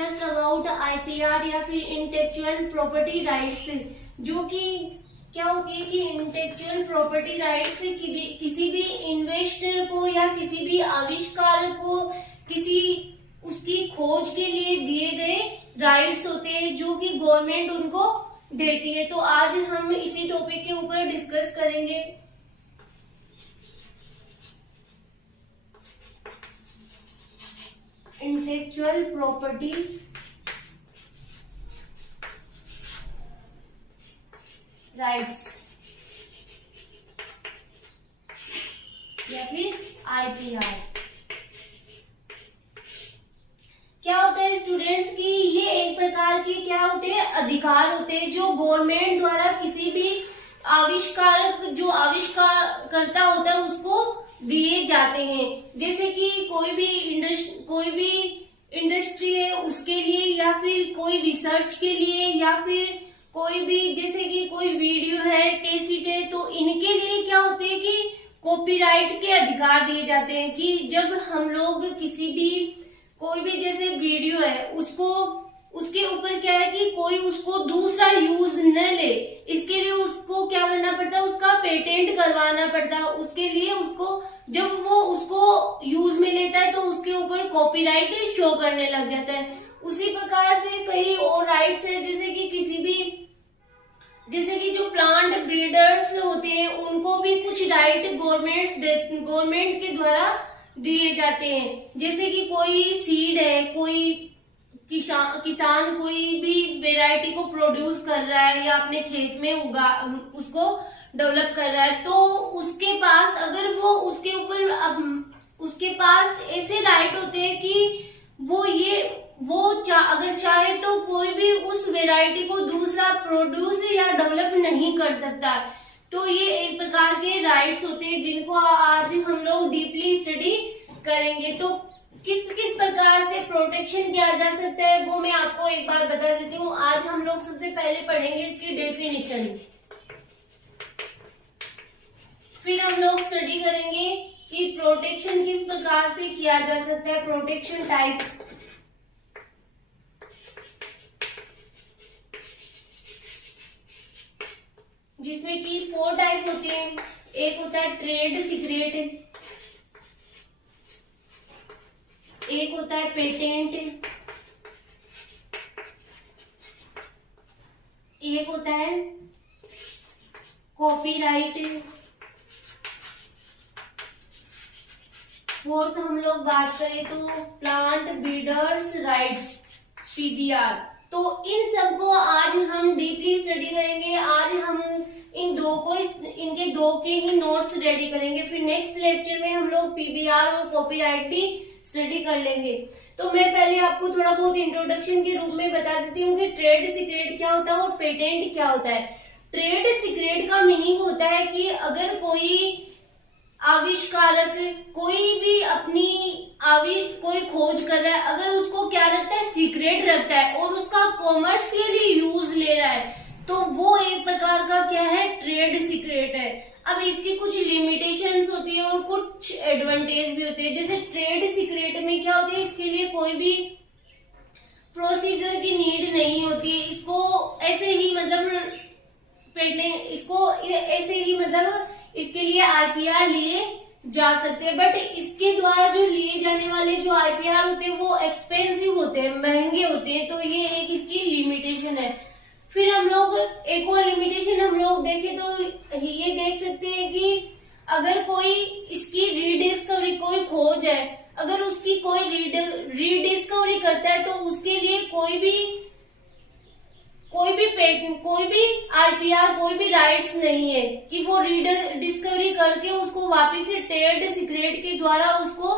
Discuss about IPR या फिर intellectual property rights, जो कि क्या होती है कि इंटेलेक्चुअल प्रॉपर्टी राइट्स किसी भी इन्वेस्टर को या किसी भी आविष्कार को किसी उसकी खोज के लिए दिए गए राइट्स होते हैं जो कि गवर्नमेंट उनको देती है। तो आज हम इसी टॉपिक के ऊपर डिस्कस करेंगे। इंटेलेक्चुअल प्रॉपर्टी राइट्स या फिर आईपीआर क्या होता है स्टूडेंट्स की, ये एक प्रकार के क्या होते हैं अधिकार होते हैं जो गवर्नमेंट द्वारा किसी भी आविष्कार करता होता है उसको दिए जाते हैं। जैसे कि कोई भी इंडस्ट्री है उसके लिए, या फिर कोई रिसर्च के लिए, या फिर कोई भी जैसे कि कोई वीडियो है, कैसेट है, तो इनके लिए क्या होते हैं कि कॉपीराइट के अधिकार दिए जाते हैं। कि जब हम लोग किसी भी कोई भी जैसे वीडियो है उसके ऊपर क्या है कि कोई उसको दूसरा यूज न ले, इसके लिए उसको क्या करना पड़ता है, उसका पेटेंट करवाना पड़ता है। उसके लिए उसको जब वो उसको यूज में लेता है तो उसके ऊपर कॉपीराइट शो करने लग जाता है। उसी प्रकार से कई और राइट्स है, जैसे कि जो प्लांट ब्रीडर्स होते हैं उनको भी कुछ राइट गवर्नमेंट के द्वारा दिए जाते हैं। जैसे कि कोई सीड है, कोई किसान कोई भी वेराइटी को प्रोड्यूस कर रहा है या अपने खेत में उसको डेवलप कर रहा है, तो उसके पास अगर वो उसके पास ऐसे राइट होते हैं कि अगर चाहे तो कोई भी उस वेराइटी को दूसरा प्रोड्यूस या डेवलप नहीं कर सकता। तो ये एक प्रकार के राइट्स होते हैं जिनको आज हम लोग डीपली स्टडी करेंगे। तो किस किस प्रकार से प्रोटेक्शन किया जा सकता है वो मैं आपको एक बार बता देती हूँ। आज हम लोग सबसे पहले पढ़ेंगे इसकी डेफिनेशन, फिर हम लोग स्टडी करेंगे कि प्रोटेक्शन किस प्रकार से किया जा सकता है, प्रोटेक्शन टाइप, जिसमें कि 4 टाइप होते हैं। एक होता है ट्रेड सीक्रेट, एक होता है पेटेंट, एक होता है कॉपीराइट, फोर्थ हम लोग बात करें तो प्लांट ब्रीडर्स राइट्स पीबीआर। तो इन सबको आज हम डीपली स्टडी करेंगे। आज हम इनके दो के ही नोट्स रेडी करेंगे, फिर नेक्स्ट लेक्चर में हम लोग पीबीआर और कॉपीराइट भी स्टडी कर लेंगे। तो मैं पहले आपको थोड़ा बहुत इंट्रोडक्शन के रूप में बता देती हूँ कि ट्रेड सीक्रेट क्या होता है और पेटेंट क्या होता है। ट्रेड सीक्रेट का मीनिंग होता है कि अगर कोई आविष्कारक कोई भी कोई खोज कर रहा है, अगर उसको क्या रखता है, सीक्रेट रखता है और उसका कॉमर्शियली यूज ले रहा है, तो वो एक प्रकार का क्या है, ट्रेड सीक्रेट है। अब इसकी कुछ लिमिटेशंस होती है और कुछ एडवांटेज भी होते हैं। जैसे ट्रेड सीक्रेट में क्या होती है, इसके लिए कोई भी प्रोसीजर की नीड नहीं होती है। इसको ऐसे ही इसके लिए आईपीआर लिए जा सकते हैं, बट इसके द्वारा जो लिए जाने वाले जो आईपीआर होते हैं वो एक्सपेंसिव होते हैं, महंगे होते हैं। तो ये एक इसकी लिमिटेशन है। फिर हम लोग एक और लिमिटेशन हम लोग देखें तो ये देख सकते हैं कि अगर कोई इसकी रीडिस्कवरी, कोई खोज है, अगर उसकी कोई रीडिस्कवरी करता है तो उसके लिए कोई भी पेटेंट, कोई भी आईपीआर, कोई भी राइट्स नहीं है कि वो डिस्कवरी करके उसको वापस से ट्रेड सीक्रेट के द्वारा उसको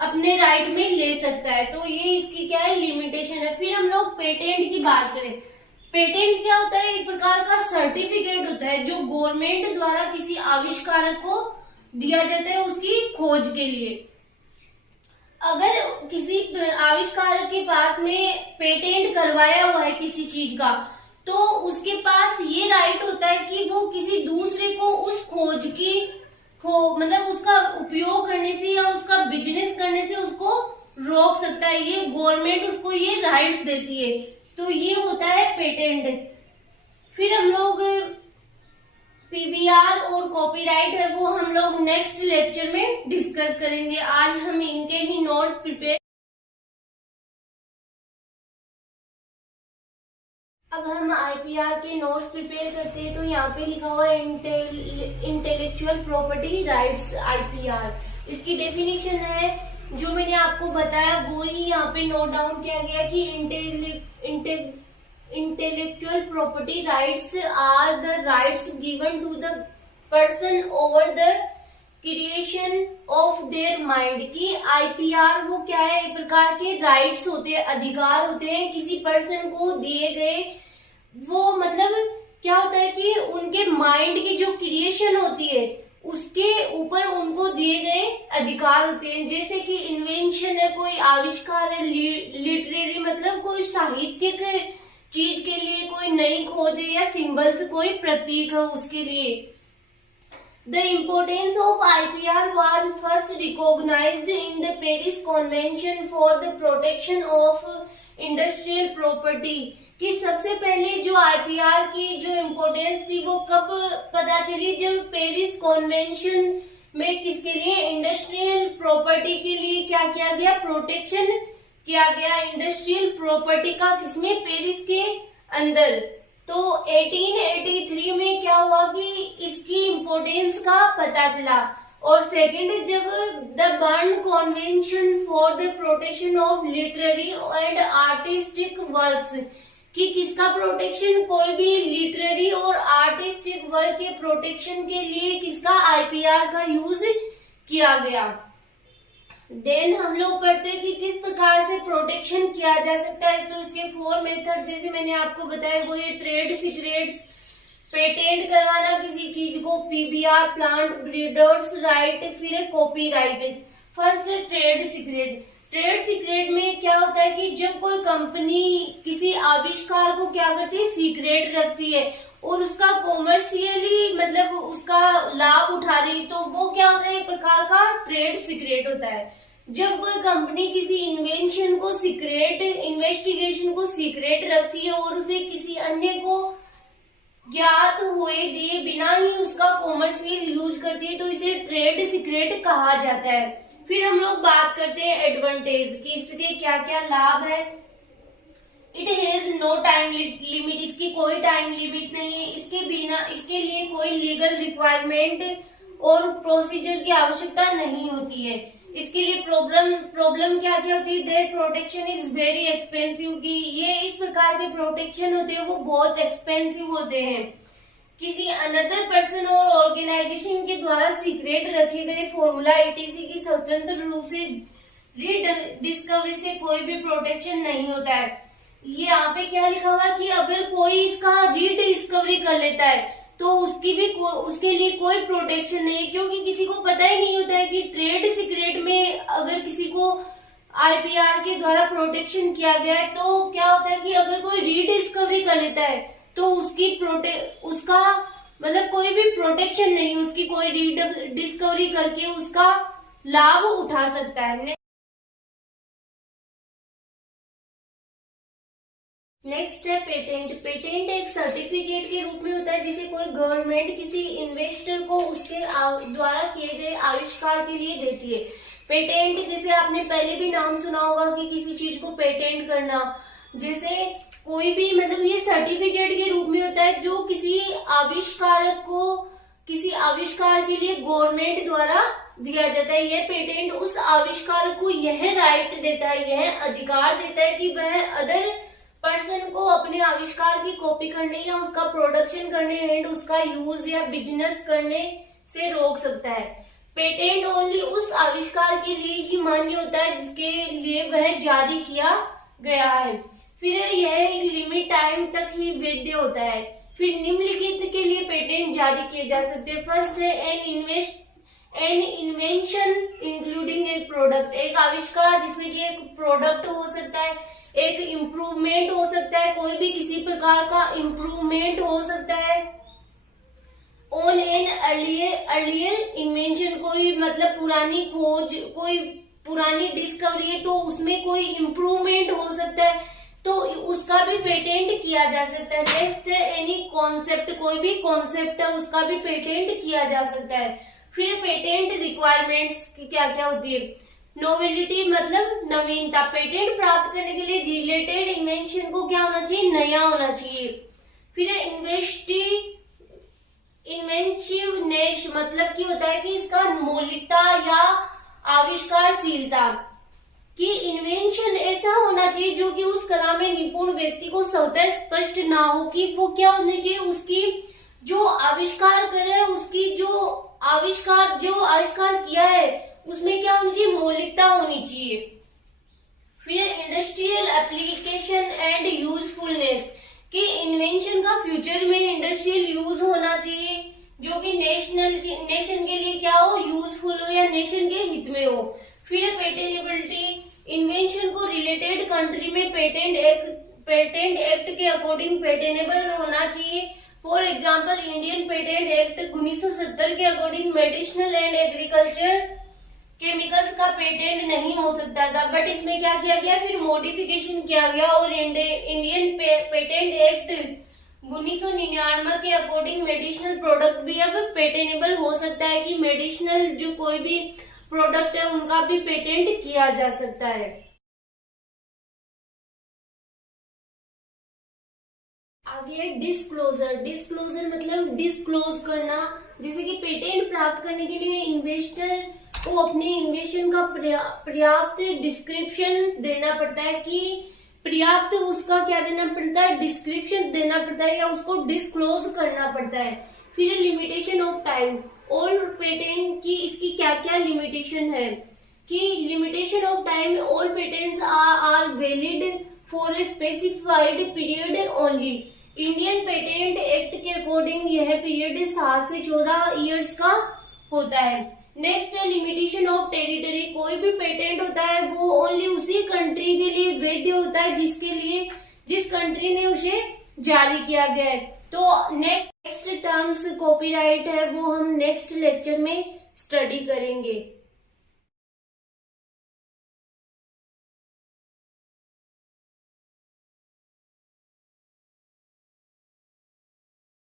अपने राइट में ले सकता है। तो ये इसकी क्या है, लिमिटेशन है। फिर हम लोग पेटेंट की बात करें। पेटेंट क्या होता है, एक प्रकार का सर्टिफिकेट होता है जो गवर्नमेंट द्वारा किसी आविष्कारक को दिया जाता है उसकी खोज के लिए। अगर किसी आविष्कारक के पास में पेटेंट करवाया हुआ है किसी चीज का, तो उसके पास ये राइट होता है कि वो किसी दूसरे को उस खोज उसका उपयोग करने से या उसका बिजनेस करने से उसको रोक सकता है, ये गवर्नमेंट उसको ये राइट्स देती है, तो ये होता है पेटेंट। फिर हम लोग पीबीआर और कॉपीराइट है वो हम लोग नेक्स्ट लेक्चर में डिस्कस करेंगे। आज हम इनके ही नोट्स प्रिपेयर। अब हम आईपीआर के नोट्स प्रिपेयर करते हैं, तो यहाँ पे लिखा हुआ है इंटेलेक्चुअल प्रॉपर्टी राइट्स आईपीआर। इसकी डेफिनेशन है जो मैंने आपको बताया वो ही यहाँ पे नोट डाउन किया गया कि intellectual property rights are the rights given to the person over the creation of their mind. की आईपीआर वो क्या है, एक प्रकार के राइट्स होते हैं, अधिकार होते हैं किसी पर्सन को दिए गए। वो मतलब क्या होता है कि उनके माइंड की जो क्रिएशन होती है उसके ऊपर उनको दिए गए अधिकार होते हैं। जैसे कि इन्वेंशन है, कोई आविष्कार है, लिटरेरी मतलब कोई साहित्यिक चीज के लिए कोई नई खोज है, या सिंबल्स कोई प्रतीक है उसके लिए। The importance of IPR was first recognized in the Paris Convention for the Protection of Industrial Property। कि सबसे पहले जो आईपीआर की जो इम्पोर्टेंस थी वो कब पता चली, जब पेरिस कॉन्वेंशन में किसके लिए, इंडस्ट्रियल प्रॉपर्टी के लिए क्या किया गया, प्रोटेक्शन किया गया इंडस्ट्रियल प्रॉपर्टी का, किसमें, पेरिस के अंदर। तो 1883 में क्या हुआ कि इसकी इम्पोर्टेंस का पता चला। और सेकंड, जब the burn convention for the protection of literary and artistic works, कि किसका प्रोटेक्शन, कोई भी लिटरेरी और आर्टिस्टिक वर्क के प्रोटेक्शन के लिए किसका, आईपीआर का यूज किया गया। देन हम लोग पढ़ते हैं कि किस प्रकार से प्रोटेक्शन किया जा सकता है। तो इसके 4 मेथड जैसे मैंने आपको बताया वो ये ट्रेड सीक्रेट्स, पेटेंट करवाना किसी चीज को, पीबीआर प्लांट ब्रीडर्स राइट, फिर है copyright. First trade secret. Trade secret में क्या होता है कि जब कोई कंपनी किसी आविष्कार को क्या करती है, सीक्रेट रखती है और उसका कॉमर्शियली मतलब उसका लाभ उठा रही, तो वो क्या होता है, एक प्रकार का ट्रेड सीक्रेट होता है। जब कोई कंपनी किसी इन्वेंशन को सीक्रेट, इन्वेस्टिगेशन को सीक्रेट रखती है और उसे किसी अन्य को ज्ञात हुए दिए बिना ही उसका कॉमर्शियल यूज करती है, तो इसे ट्रेड सीक्रेट कहा जाता है। फिर हम लोग बात करते हैं एडवांटेज की, इसके क्या क्या लाभ है। It has no time limit, इसकी कोई टाइम लिमिट नहीं है, इसके बिना इसके लिए कोई लीगल रिक्वायरमेंट और प्रोसीजर की आवश्यकता नहीं होती है। इसके लिए प्रॉब्लम क्या क्या होती है, that protection is very expensive, की ये इस प्रकार के प्रोटेक्शन होते हैं वो बहुत एक्सपेंसिव होते हैं। किसी अनदर पर्सन और ऑर्गेनाइजेशन के द्वारा सीक्रेट रखे गए फॉर्मूला एटीसी की स्वतंत्र रूप से डिस्कवरी से कोई भी प्रोटेक्शन नहीं होता है। ये यहाँ पे क्या लिखा हुआ है कि अगर कोई इसका रीडिस्कवरी कर लेता है तो उसके लिए कोई प्रोटेक्शन नहीं है, क्योंकि किसी को पता ही नहीं होता है कि ट्रेड सीक्रेट में अगर किसी को आईपीआर के द्वारा प्रोटेक्शन किया गया है तो क्या होता है कि अगर कोई रीडिस्कवरी कर लेता है तो उसका मतलब कोई भी प्रोटेक्शन नहीं, उसकी कोई रीडिस्कवरी करके उसका लाभ उठा सकता है। नेक्स्ट है पेटेंट। पेटेंट एक सर्टिफिकेट के रूप में होता है जिसे कोई गवर्नमेंट किसी इन्वेस्टर को उसके द्वारा किए गए आविष्कार के लिए देती है। पेटेंट जैसे आपने पहले भी नाम सुना होगा कि किसी चीज को पेटेंट करना, जैसे कोई भी मतलब ये सर्टिफिकेट के रूप में होता है जो किसी आविष्कारक को किसी आविष्कार के लिए गवर्नमेंट द्वारा दिया जाता है। यह पेटेंट उस आविष्कारक को यह राइट देता है, यह अधिकार देता है कि वह अदर पर्सन को अपने आविष्कार की कॉपी करने या उसका प्रोडक्शन करने एंड उसका यूज या बिजनेस करने से रोक सकता है। पेटेंट ओनली उस आविष्कार के लिए ही मान्य होता है जिसके लिए वह जारी किया गया है। फिर यह लिमिट टाइम तक ही वैध होता है। फिर निम्नलिखित के लिए पेटेंट जारी किए जा सकते हैं। फर्स्ट है एन इन्वेंशन इंक्लूडिंग एक प्रोडक्ट, एक आविष्कार जिसमें कि एक प्रोडक्ट हो सकता है, एक इम्प्रूवमेंट हो सकता है, कोई भी किसी प्रकार का इम्प्रूवमेंट हो सकता है। ऑन एन अर्लियर इन्वेंशन, कोई मतलब पुरानी खोज, कोई पुरानी डिस्कवरी है तो उसमें कोई इम्प्रूवमेंट हो सकता है तो उसका भी पेटेंट किया जा सकता है। नेक्स्ट, एनी कॉन्सेप्ट, कोई भी कॉन्सेप्ट है उसका भी पेटेंट किया जा सकता है। फिर पेटेंट रिक्वायरमेंट्स क्या क्या होती है। नोवेलिटी मतलब नवीनता, पेटेंट प्राप्त करने के लिए रिलेटेड इन्वेंशन को क्या होना चाहिए, नया होना चाहिए। फिर इन्वेंटिवनेस मतलब कि होता है कि इसका मौलिकता या आविष्कारशीलता, कि इन्वेंशन ऐसा होना चाहिए जो कि उस कला में निपुण व्यक्ति को स्वतः स्पष्ट ना हो कि वो क्या होनी चाहिए, उसकी जो आविष्कार करे, उसकी जो आविष्कार किया है उसमें क्या होनी चाहिए, मौलिकता होनी चाहिए। फिर इंडस्ट्रियल एप्लीकेशन एंड यूजफुलनेस, कि इन्वेंशन का फ्यूचर में इंडस्ट्रियल यूज होना चाहिए जो कि नेशन के लिए क्या हो, यूजफुल हो या नेशन के हित में हो। फिर पेटेनेबिलिटी, इन्वेंशन को रिलेटेड कंट्री में पेटेंट एक्ट के अकॉर्डिंग पेटेनेबल होना चाहिए। For example Indian patent act 1970 के according medicinal and agriculture chemicals का पेटेंट नहीं हो सकता था, बट इसमें क्या किया गया, फिर मॉडिफिकेशन किया गया और इंडियन पेटेंट एक्ट 1999 के अकॉर्डिंग मेडिसिनल प्रोडक्ट भी अब पेटेनेबल हो सकता है, कि मेडिसिनल जो कोई भी प्रोडक्ट है उनका भी पेटेंट किया जा सकता है। आगे डिस्क्लोजर, डिस्क्लोजर मतलब डिस्क्लोज करना, जैसे कि पेटेंट प्राप्त करने के लिए इन्वेस्टर को अपने इन्वेंशन का पर्याप्त डिस्क्रिप्शन देना पड़ता है, कि पर्याप्त उसका क्या देना पड़ता है, डिस्क्रिप्शन देना पड़ता है या उसको डिस्क्लोज करना पड़ता है। फिर limitation of time, all patent की इसकी क्या क्या लिमिटेशन है, कि limitation of time, all patents are valid for a specified period only. Indian patent act के अकॉर्डिंग यह पीरियड 7 से 14 इयर्स का होता है। नेक्स्ट है लिमिटेशन ऑफ टेरिटरी, कोई भी पेटेंट होता है वो ओनली उसी कंट्री के लिए वैध होता है जिस कंट्री ने उसे जारी किया गया है। तो नेक्स्ट टर्म्स कॉपीराइट है वो हम नेक्स्ट लेक्चर में स्टडी करेंगे।